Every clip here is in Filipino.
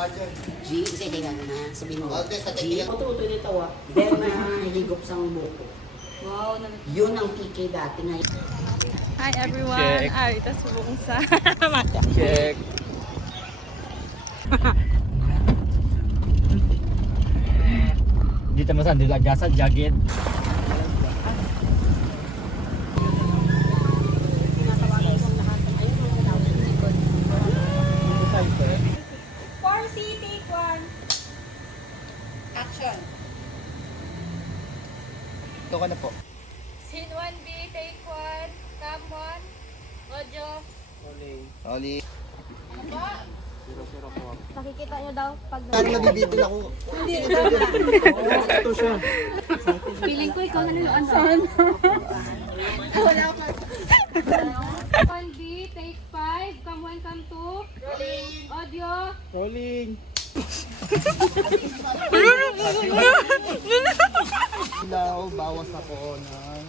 G, sige ka na, sabihin mo. G, matuto nito ah. Then, higop sa buko. Wow, Yun ang PK dati na. hi everyone. Check. Ito subong sa mata. Check. Dito mo saan dilagasan, jagged. Ito ka na po. Scene 1B, take 1, cam 1, audio. Oli. Nakikita nyo daw pag Nabibidin ako. Ito siya. feeling ko ikaw na niluan saan. Wala pa. 1B, take 5, cam 1, cam 2. Rolling. Audio. Rolling. Ilaw, bawas ako ng...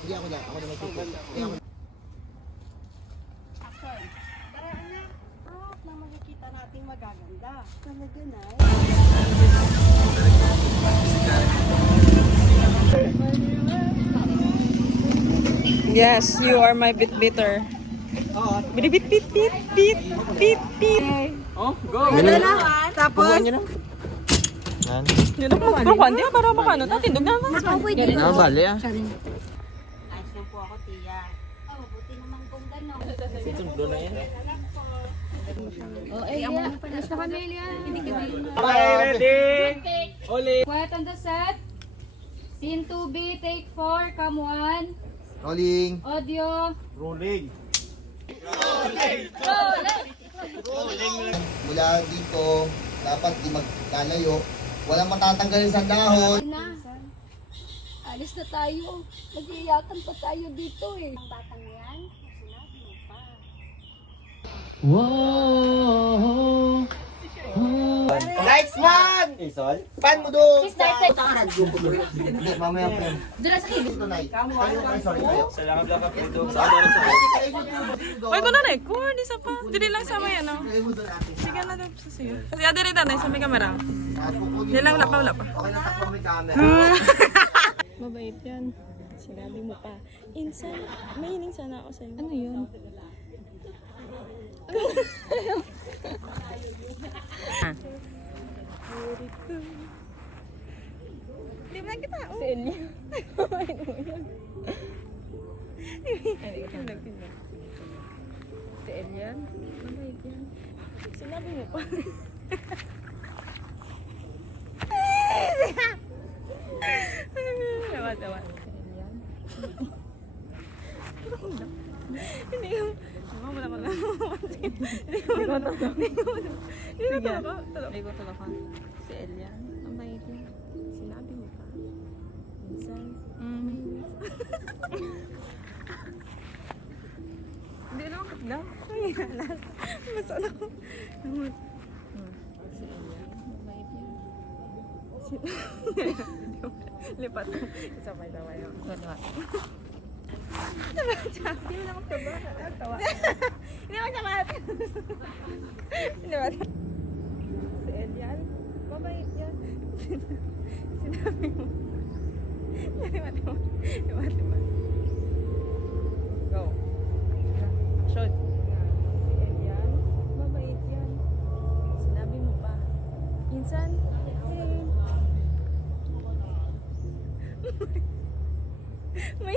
Sige ako na magpipil. Na makikita natin magaganda. Talaga na. Yes, you are my bit-bitter. Bit bit bit bit bit bit bit. Oh, go! Tapos, Yan. Yun ako magbukan. Di ba para makano? Tatindog na naman. Bali ah. ayos lang po ako, tiya. Oh, mabuti naman kung gano'n. Oh, eh, gusto kami yan. Hindi kami. Okay, ready? Oli. Quiet on the set. Scene 2B, take 4, cam 1. Rolling. Audio. Rolling. Mula dito, dapat di magkalayo. Walang matatanggalin sa dahon. Na, alis na tayo. Mag-iyakan pa tayo dito eh. Ang batang yan, sinabi mo pa. Lights man! Isol? Pan mo doon! Hindi, mamaya po. Ito na sorry tayo. Salamat lang ka, Pedro. Sa ano sa Ay, ko na record. Isa pa. Dili lang sa may ano. Sige na daw sa siya. Kasi adiri na sa may kamera. Dili lang, wala pa. Okay na takbo may camera. Mabait yan. Sinabi mo pa. Insan, mahiling sana ako sa'yo. Ano yun? Di ba kita? Si Elia. Mabait mo yun. Si Elian? Mabait yan. Sinabi mo pa. Tawa. Hindi ko. Wala ko lang. Hindi ko talaga. Si Elian, ang bait niya. Sinabi mo pa. Minsan. Hindi naman katla. Ay, alas. Masala ko. Si Elian, ang bait niya. Lipat. Sabay-sabay. Lipat. Hindi mo na magtaba. Tawa. Hindi mo samat. Hindi ba? Si Elian, mabait yan. Sinabi mo. Diba? Go. Shot. Si Elian, mabait yan. Sinabi mo pa. Insan, may...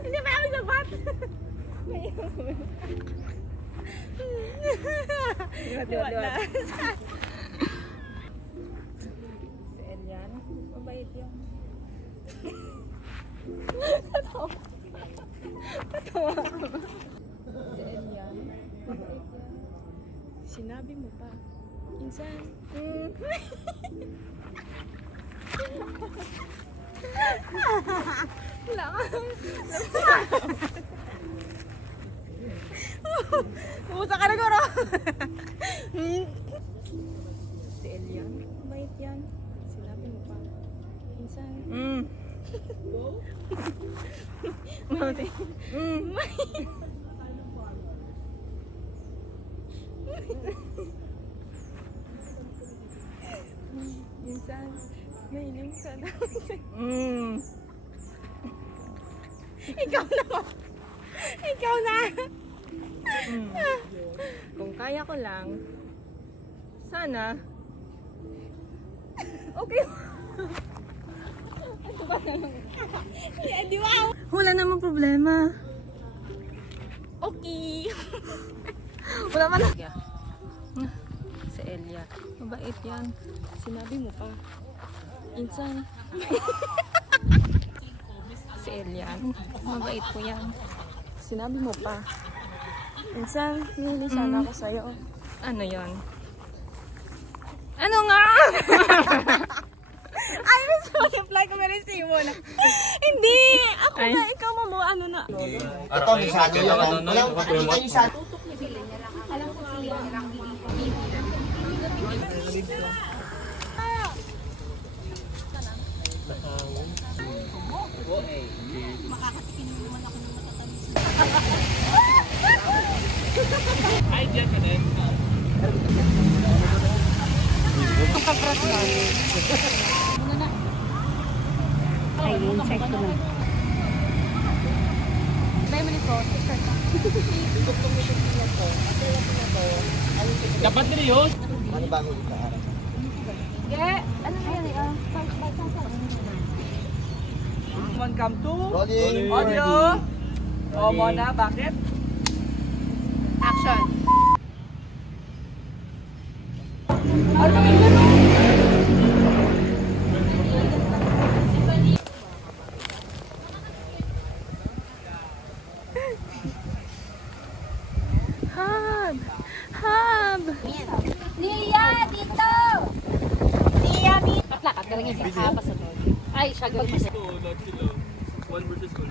Hindi ba ako sabat? Diba? Si Elian, mabait yan. Patawa. Si Elian, mabait yan. Sinabi mo pa. Insan. Wala ka. Umusa ka na goro. Si Elian, mabait yan. Sinabi mo pa. Insan. Mauti. Insan, mahiling ka na. Ikaw na. Ikaw na. Kung kaya ko lang, sana, okay. Ano ba naman? Di ba? Wala namang problema. Okay. Wala man. Si Elia. Mabait yan. Sinabi mo pa. Insan. Si Elia. Mabait ko yan. Sinabi mo pa. Insan, nili sana ako sa'yo. Ano yon? Ano nga? Ay, mas reply ko meron si Iwona. Hindi! Ako na, ikaw mo ano na. Ito, may shadow yan. Walang pakita yung shadow. Dapat din yun. Ano ba ang ulit na araw? One come to Rolling. audio. O Mona, bakit? Action! Hab! Hab! Nia, dito! Lakad ka lang yun siya. Kapas sa doon. Ay, siya gawin siya. One versus one.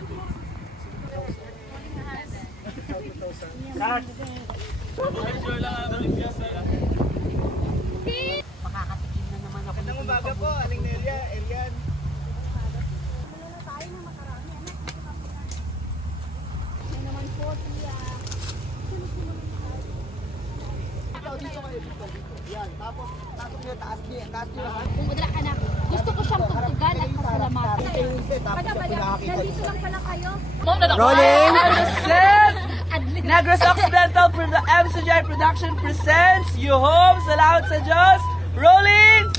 Makakatikim na naman ako. Magandang umaga po, Aling Nelia, Elian. Kung wala ka na, gusto ko siyang tugtugan at pasalamatan. Nandito lang pala kayo. Rolling. Set. Negros Occidental MCGI Production presents You Home, Salamat sa Diyos. Rolling.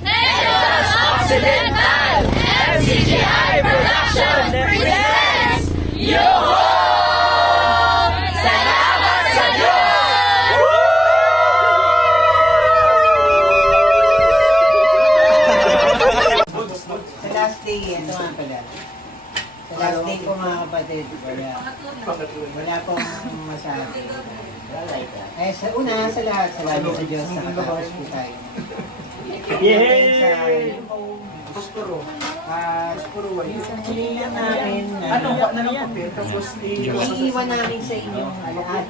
Negros Occidental MCGI Production presents You Home, Salamat sa Diyos. Sa last day, ito nga pala. Sa last day po mga kapatid, wala pong masabi. Eh, sa una, sa lahat, salamat sa Diyos, nakatapos po tayo. Yay! Puspuro. Isang huli lang namin na iiwan namin sa inyo alaala.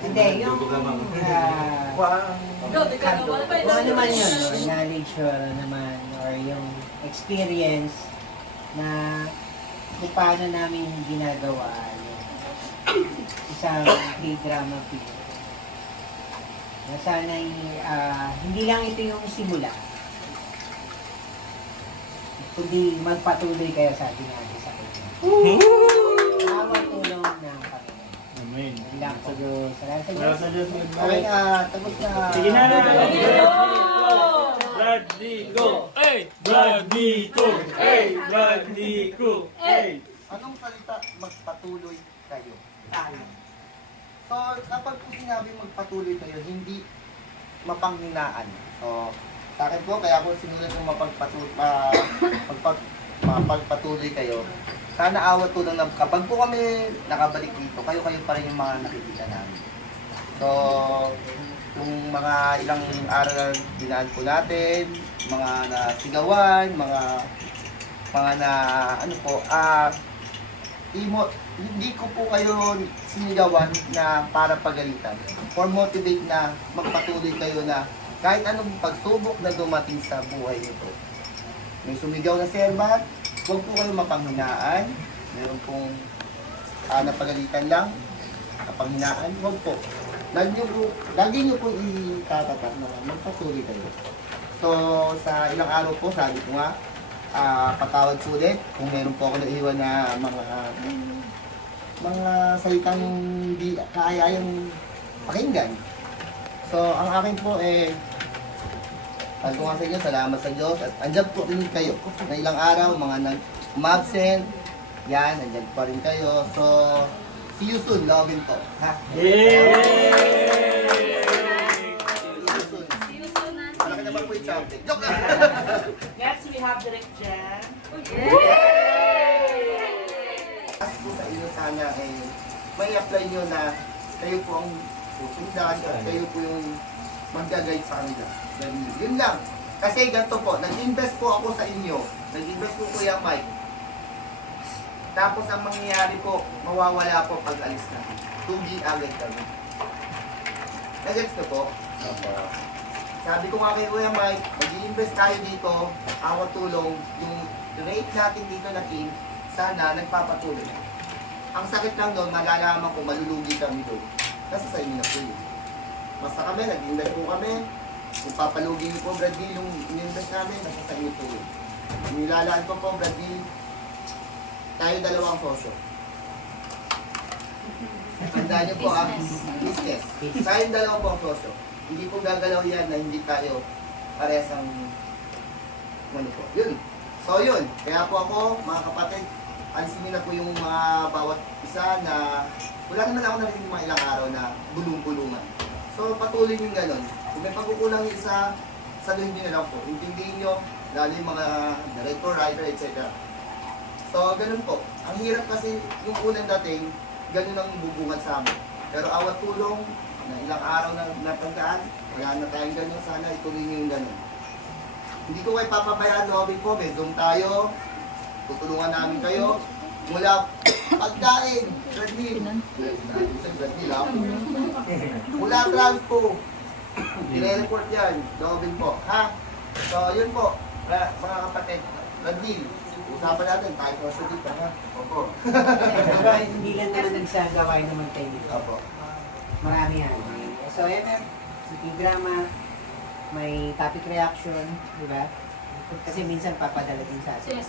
Hindi, yung kung ano man yun, or knowledge or ano naman, or yung experience na kung paano namin ginagawa yung isang K-drama film. Na sana'y hindi lang ito yung simula, kundi magpatuloy kayo sa ating natin sa kanya. Tawag tulong ng Panginoon. Amen. Yun lang po. Salamat sa Salamat sa Diyos. Diyos. Okay, tapos na. Sige na. Bradley, go! Hey! Bradley, go! Hey! Bradley, go! Hey! Anong salita magpatuloy kayo? So, kapag po sinabi magpatuloy kayo, hindi mapanghinaan. So, sa akin po, kaya ako sinulat yung mapagpatuloy kayo. Sana awat tulong na kapag po kami nakabalik dito, kayo pa rin yung mga nakikita namin. So, yung mga ilang araw na dinaan po natin, mga nasigawan, mga na ano po, hindi ko po kayo sinigawan na para pagalitan. For motivate na magpatuloy kayo na kahit anong pagsubok na dumating sa buhay nito. May sumigaw na serbat, huwag po kayo mapanghinaan. Meron pong napagalitan lang, napanghinaan, huwag po. lagi nyo po itatatak na magpatuloy kayo. So, sa ilang araw po, sabi ko nga, patawad po ulit kung meron po ako naiwan na mga salitang hindi kaayang pakinggan. So, ang akin po sabi ko nga sa inyo, salamat sa Diyos. At andyan po rin kayo na ilang araw, mga nag-absent, yan, andyan pa rin kayo. So, see you soon, Lovin po. Ha? Malaki naman po yung chocolate. Joke lang! Next, we have Direct Jen. Ask po sa inyo sana may apply nyo na kayo po ang susundan at kayo po yung mag-guide sa kanila. Yun lang. Kasi ganito po, nag-invest po ako sa inyo. Nag-invest po Kuya Mike. Tapos ang mangyayari po, mawawala po pag alis na. Tugi agad kami. Nag-gets ko po? Sabi ko nga kay Kuya Mike, mag-i-invest tayo dito, awat tulong, yung rate natin dito na team, sana nagpapatuloy. Ang sakit lang doon, malalaman ko malulugi kami doon. Kasi sa inyo na po yun. Basta kami, nag-invest po kami. Kung papalugi niyo po, Bradley, yung in-invest namin, nasa sa inyo po yun. Nilalaan ko po, Bradley, tayo dalawang sosyo. Tandaan niyo po ang business. Tayo dalawang po ang sosyo. Hindi po gagalaw yan na hindi tayo parehas ang ano po. Yun. So yun. Kaya po ako, mga kapatid, alisin niyo na po yung mga bawat isa na wala naman ako narinig mga ilang araw na bulong-bulungan. So patuloy yung gano'n. Kung may pagkukulang yung isa, saluhin nyo na lang po. Intindihin nyo, lalo yung mga director, writer, etc. So ganun po. Ang hirap kasi yung unang dating, ganun ang bubungan sa amin. Pero awat tulong, na ilang araw na natandaan, wala na tayong ganun, sana ituloy nyo yung ganun. Hindi ko kayo papabayaan, Robin po, may Zoom tayo, tutulungan namin kayo. Mula pagkain, Bradley lang. Mula transpo, i-report yan, Robin po, ha? So, yun po, mga kapatid, Bradley, usapan natin, tayo sa sa dito, ha? Opo. Pero hindi lang naman nagsagaway naman kayo dito. Opo. Marami yan. So, MF, may drama, may topic reaction, di ba? Kasi minsan papadala din sa atin.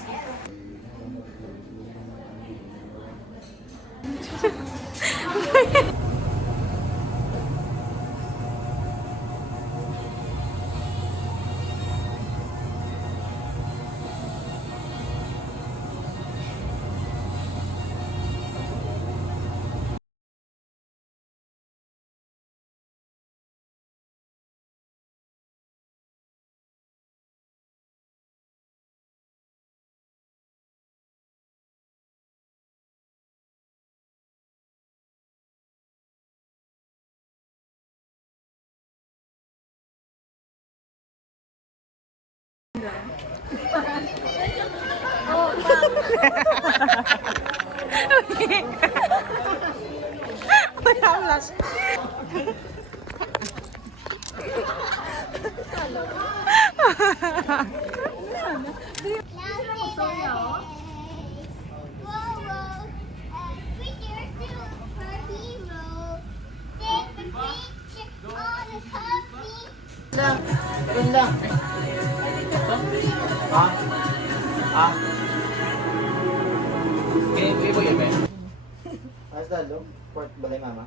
Ayos na, lo? Port balay mama?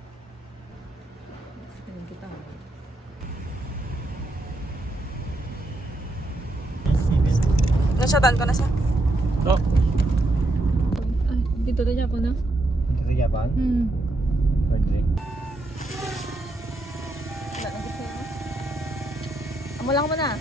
Nasyatan ko na siya. Oh. Dito na siya po na? Ito sa Japan? Pwede. Amo lang mo na.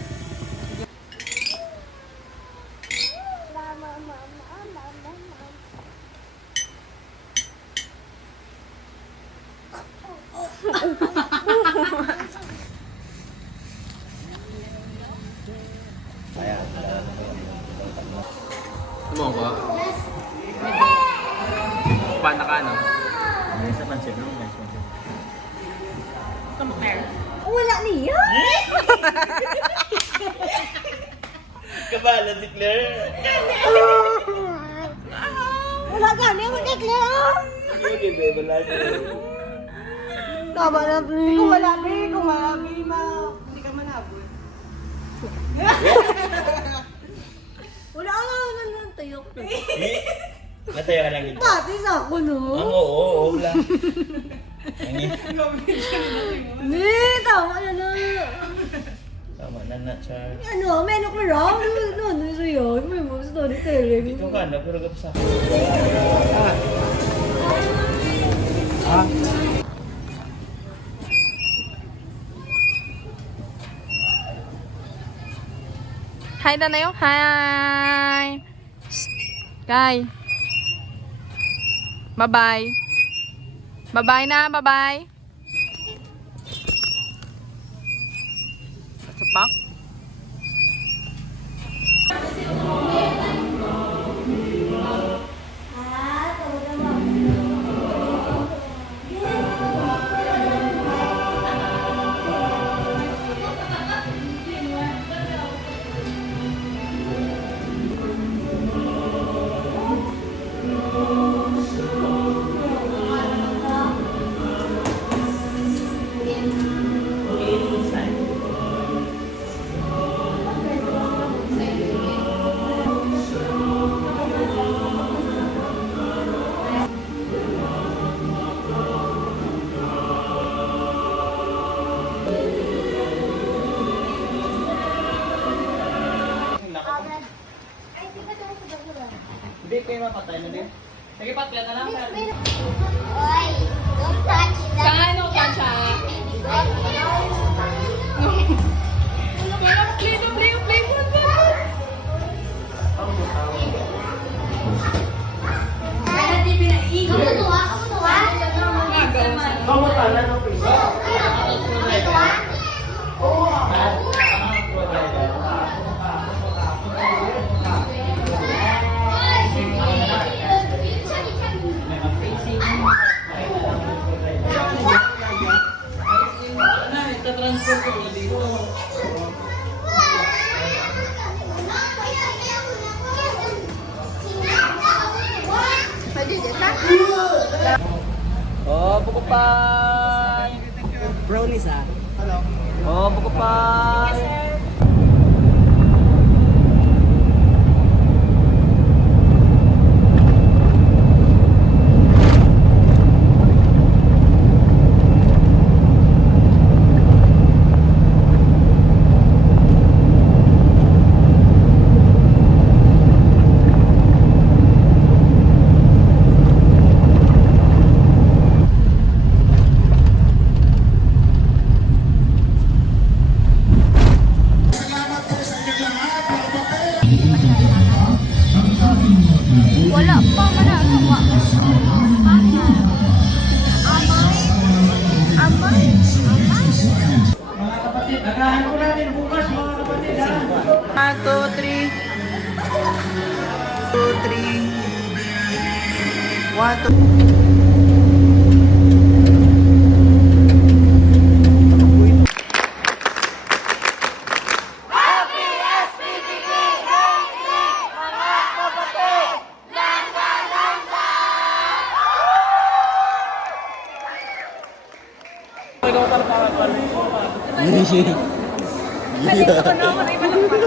Tumong ko? Panda ka, no? Sa pansit mo, guys. Wala niya! Kabala si Claire. Wala gani, wala Claire! Okay, babe, wala niya. Tama na, please. Kung wala, be. Kung wala, be, hindi ka manabot. Wala ka na tayo. Natayo ka lang dito. Patis ako, no? Oo lang. Hindi, tama na na. Tama na, Char. Ano, menu ko raw. Ano sa'yo? May mga storytelling. Dito ka na, pero gab sa akin. Hi, Danayo. Hi. Shh. Guy. Bye-bye. Bye-bye na, bye-bye. What's up, Mark? Hindi kayo mapatay na din. Sige, patla na lang. Oy, don't touch that. Kano ka siya? Play. Kamutuwa? Kamu pala no, please. Oh, buko pa. Brownies ah. Oh, buko pa. Wala pa man ako. Amay. Mga kapatid, agahan ko natin bukas mga kapatid ha. 1, 2, 3. 2, 3. 1, 2. Nalito ko na ako na iba lang pa.